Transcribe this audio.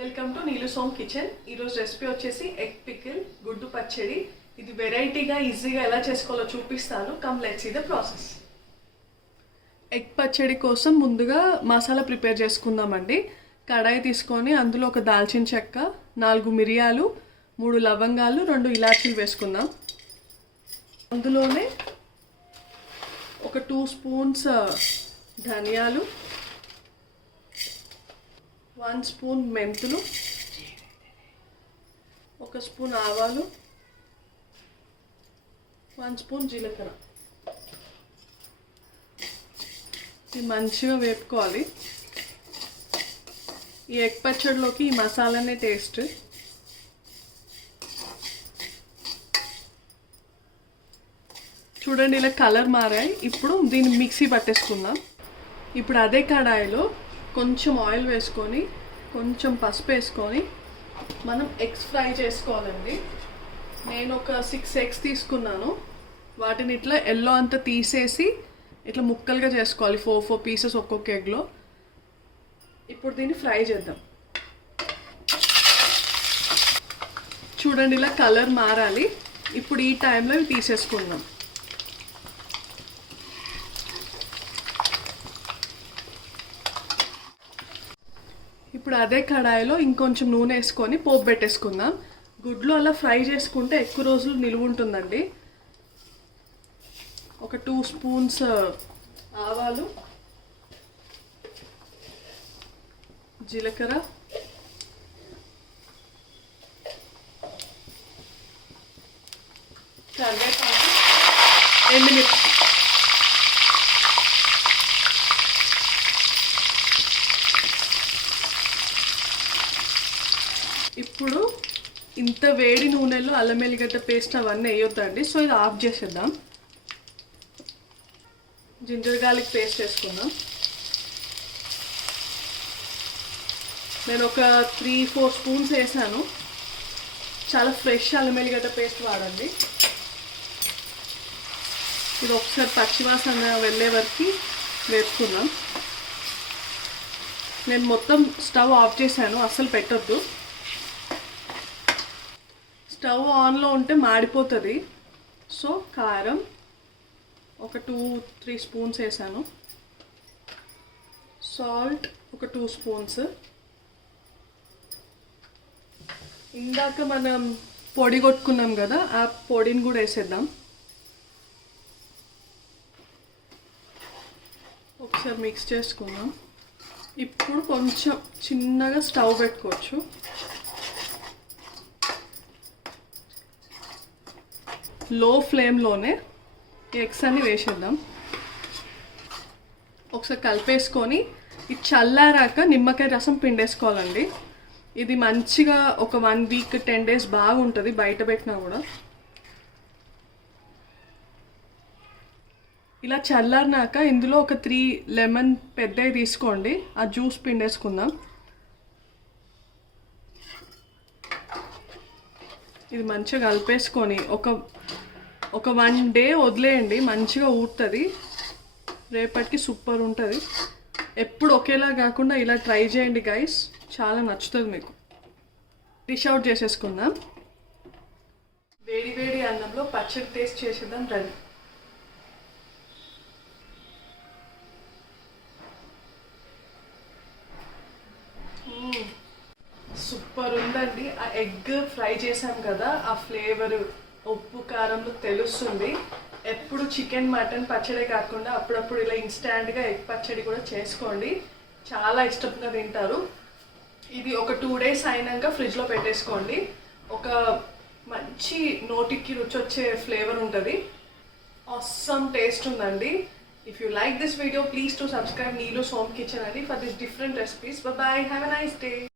Welcome to Neelu Som kitchen ఈరోజు recipe వచ్చేసి egg pickle గుడ్డు పచ్చడి. ఇది వెరైటీగా ఈజీగా ఎలా చేసుకోవాలో చూపిస్తాను. Come let's see the process egg పచ్చడి కోసం ముందుగా మసాలా ప్రిపేర్ చేసుకుందామండి. కడాయి తీసుకొని అందులో ఒక దాల్చిన చెక్క నాలుగు మిరియాలు మూడు లవంగాలు రెండు ఇలాచీలు వేసుకుందాం. అందులోనే ఒక టూ స్పూన్స్ uh, ధనియాలు వన్ స్పూన్ మెంతులు ఒక స్పూన్ ఆవాలు వన్ స్పూన్ జీలకర్ర. ఇది మంచిగా వేపుకోవాలి. ఈ ఎగ్ పచ్చడిలోకి ఈ మసాలానే టేస్ట్. చూడండి ఇలా కలర్ మారాయి. ఇప్పుడు దీన్ని మిక్సీ పట్టేసుకుందాం. ఇప్పుడు అదే కడాయిలో కొంచెం ఆయిల్ వేసుకొని కొంచెం పసుపు వేసుకొని మనం ఎగ్స్ ఫ్రై చేసుకోవాలండి. నేను ఒక సిక్స్ ఎగ్స్ తీసుకున్నాను. వాటిని ఇట్లా ఎల్లో అంతా తీసేసి ఇట్లా ముక్కలుగా చేసుకోవాలి. ఫోర్ ఫోర్ పీసెస్ ఒక్కొక్క ఎగ్లో ఇప్పుడు దీన్ని ఫ్రై చేద్దాం. చూడండి ఇలా కలర్ మారాలి. ఇప్పుడు ఈ టైంలో ఇవి తీసేసుకుందాం. ఇప్పుడు అదే కడాయిలో ఇంకొంచెం నూనె వేసుకొని పోపు పెట్టేసుకుందాం. గుడ్లు అలా ఫ్రై చేసుకుంటే ఎక్కువ రోజులు నిలువ ఉంటుందండి. ఒక టూ స్పూన్స్ ఆవాలు జీలకర్ర కరివేపాకు ఎండుమిర్చి. ఇప్పుడు ఇంత వేడి నూనెలో అల్లం ఎల్లిగడ్డ పేస్ట్ అవన్నీ వేయొద్దండి. సో ఇది ఆఫ్ చేసేద్దాం. జింజర్ గార్లిక్ పేస్ట్ వేసుకుందాం. నేను ఒక త్రీ ఫోర్ స్పూన్స్ వేసాను. చాలా ఫ్రెష్ అల్లం ఎల్లిగడ్డ పేస్ట్ వాడండి. ఇది ఒకసారి పచ్చివాసన వెళ్ళే వరకు వేసుకుందాం నేను మొత్తం స్టవ్ ఆఫ్ చేశాను. అస్సలు పెట్టొద్దు. స్టవ్ ఆన్లో ఉంటే మాడిపోతుంది. సో కారం ఒక టూ త్రీ స్పూన్స్ వేసాను. సాల్ట్ ఒక టూ స్పూన్స్. ఇందాక మనం పొడి కొట్టుకున్నాం కదా ఆ పొడిని కూడా వేసేద్దాం. ఒకసారి మిక్స్ చేసుకుందాం. ఇప్పుడు కొంచెం చిన్నగా స్టవ్ పెట్టుకోవచ్చు. లో ఫ్లేమ్లోనే ఎగ్స్ అన్ని వేసేద్దాం. ఒకసారి కలిపేసుకొని ఇది చల్లారాక నిమ్మకాయ రసం పిండేసుకోవాలండి. ఇది మంచిగా ఒక వన్ వీక్ టెన్ డేస్ బాగుంటుంది బయట పెట్టినా కూడా. ఇలా చల్లారినాక ఇందులో ఒక త్రీ లెమన్ పెద్దవి తీసుకోండి. ఆ జ్యూస్ పిండేసుకుందాం. ఇది మంచిగా కలిపేసుకొని ఒక ఒక వన్ డే వదిలేయండి మంచిగా ఊడుతుంది రేపటికి సూపర్ ఉంటుంది. ఎప్పుడు ఒకేలా కాకుండా ఇలా ట్రై చేయండి గైస్ చాలా నచ్చుతుంది మీకు. డిష్ అవుట్ చేసేసుకుందాం. వేడి వేడి అన్నంలో పచ్చడి టేస్ట్ చేసేద్దాం రండి సూపర్ ఉందండి. ఆ ఎగ్ ఫ్రై చేసాం కదా ఆ ఫ్లేవర్ ఉప్పు కారంలో తెలుస్తుంది. ఎప్పుడు చికెన్ మటన్ పచ్చడి కాకుండా అప్పుడప్పుడు ఇలా ఇన్స్టాంట్గా ఎగ్ పచ్చడి కూడా చేసుకోండి. చాలా ఇష్టంగా తింటారు. ఇది ఒక టూ డేస్ అయినాక ఫ్రిడ్జ్లో పెట్టేసుకోండి. ఒక మంచి నోటికి రుచి వచ్చే ఫ్లేవర్ ఉంటుంది. అస్సమ్ టేస్ట్ ఉందండి. If you like this video please to subscribe Neelu Som kitchen అండి. For this different recipes bye have a nice day